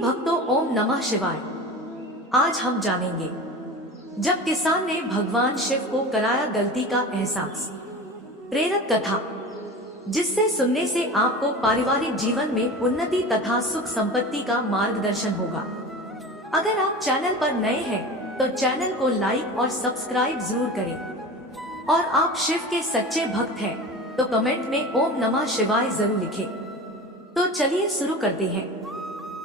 भक्तों, ओम नमः शिवाय। आज हम जानेंगे जब किसान ने भगवान शिव को कराया गलती का एहसास। प्रेरक कथा जिससे सुनने से आपको पारिवारिक जीवन में उन्नति तथा सुख संपत्ति का मार्गदर्शन होगा। अगर आप चैनल पर नए हैं तो चैनल को लाइक और सब्सक्राइब जरूर करें और आप शिव के सच्चे भक्त हैं तो कमेंट में ओम नमः शिवाय जरूर लिखें। तो चलिए शुरू करते हैं।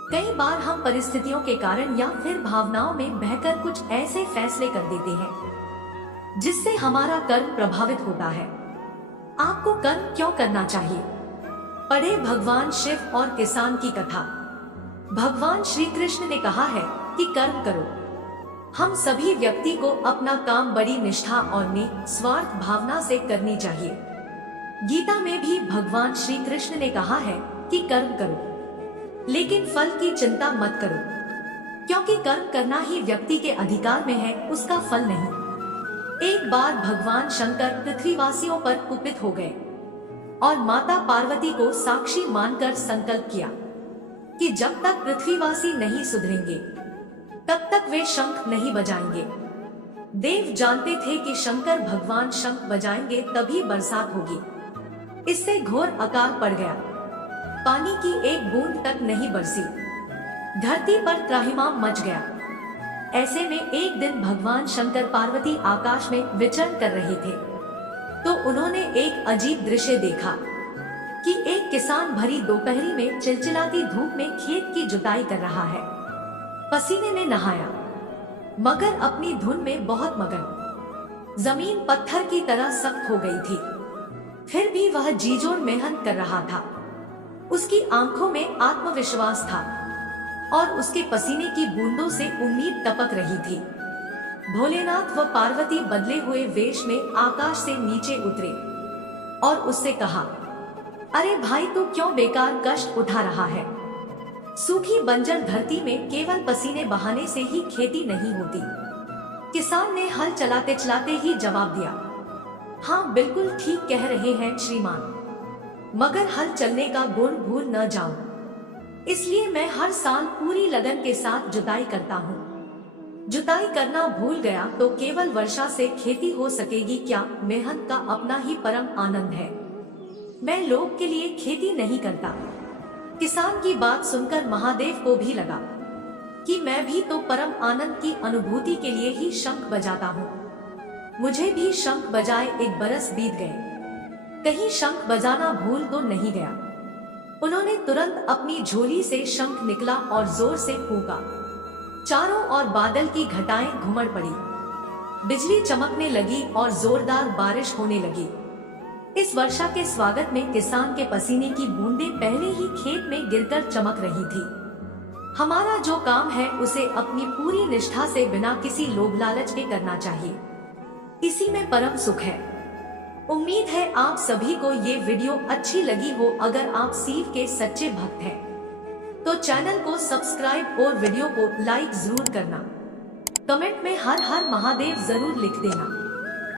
कई बार हम परिस्थितियों के कारण या फिर भावनाओं में बहकर कुछ ऐसे फैसले कर देते हैं जिससे हमारा कर्म प्रभावित होता है। आपको कर्म क्यों करना चाहिए? पढ़े भगवान शिव और किसान की कथा। भगवान श्री कृष्ण ने कहा है कि कर्म करो। हम सभी व्यक्ति को अपना काम बड़ी निष्ठा और निस्वार्थ भावना से करनी चाहिए। गीता में भी भगवान श्री कृष्ण ने कहा है कि कर्म करो लेकिन फल की चिंता मत करो, क्योंकि कर्म करना ही व्यक्ति के अधिकार में है, उसका फल नहीं। एक बार भगवान शंकर पृथ्वीवासियों पर कुपित हो गए और माता पार्वती को साक्षी मानकर संकल्प किया कि जब तक पृथ्वीवासी नहीं सुधरेंगे तब तक वे शंख नहीं बजाएंगे। देव जानते थे कि शंकर भगवान शंख बजाएंगे तभी बरसात होगी। इससे घोर अकाल पड़ गया। पानी की एक बूंद तक नहीं बरसी। धरती पर त्राहिमाम मच गया। ऐसे में एक दिन भगवान शंकर पार्वती आकाश में विचरण कर रहे थे तो उन्होंने एक अजीब दृश्य देखा कि एक किसान भरी दोपहरी में चिलचिलाती धूप में खेत की जुताई कर रहा है। पसीने में नहाया मगर अपनी धुन में बहुत मगन। जमीन पत्थर की तरह सख्त हो गई थी, फिर भी वह जीजोर मेहनत कर रहा था। उसकी आंखों में आत्मविश्वास था और उसके पसीने की बूंदों से उम्मीद टपक रही थी। भोलेनाथ व पार्वती बदले हुए वेश में आकाश से नीचे उतरे और उससे कहा, अरे भाई, तू क्यों बेकार कष्ट उठा रहा है? सूखी बंजर धरती में केवल पसीने बहाने से ही खेती नहीं होती। किसान ने हल चलाते चलाते ही जवाब दिया, हाँ बिल्कुल ठीक कह रहे हैं श्रीमान, मगर हल चलने का गुण भूल न जाऊं, इसलिए मैं हर साल पूरी लगन के साथ जुताई करता हूँ। जुताई करना भूल गया तो केवल वर्षा से खेती हो सकेगी क्या? मेहनत का अपना ही परम आनंद है। मैं लोग के लिए खेती नहीं करता। किसान की बात सुनकर महादेव को भी लगा कि मैं भी तो परम आनंद की अनुभूति के लिए ही शंख बजाता हूँ। मुझे भी शंख बजाए 1 बरस बीत गए, कहीं शंख बजाना भूल तो नहीं गया। उन्होंने तुरंत अपनी झोली से शंख निकला और जोर से फूंका। चारों ओर बादल की घटाएं घुमड़ पड़ी, बिजली चमकने लगी और जोरदार बारिश होने लगी। इस वर्षा के स्वागत में किसान के पसीने की बूंदें पहले ही खेत में गिरकर चमक रही थी। हमारा जो काम है उसे अपनी पूरी निष्ठा से बिना किसी लोभ लालच के करना चाहिए, इसी में परम सुख है। उम्मीद है आप सभी को ये वीडियो अच्छी लगी हो। अगर आप शिव के सच्चे भक्त हैं तो चैनल को सब्सक्राइब और वीडियो को लाइक जरूर करना। कमेंट में हर हर महादेव जरूर लिख देना।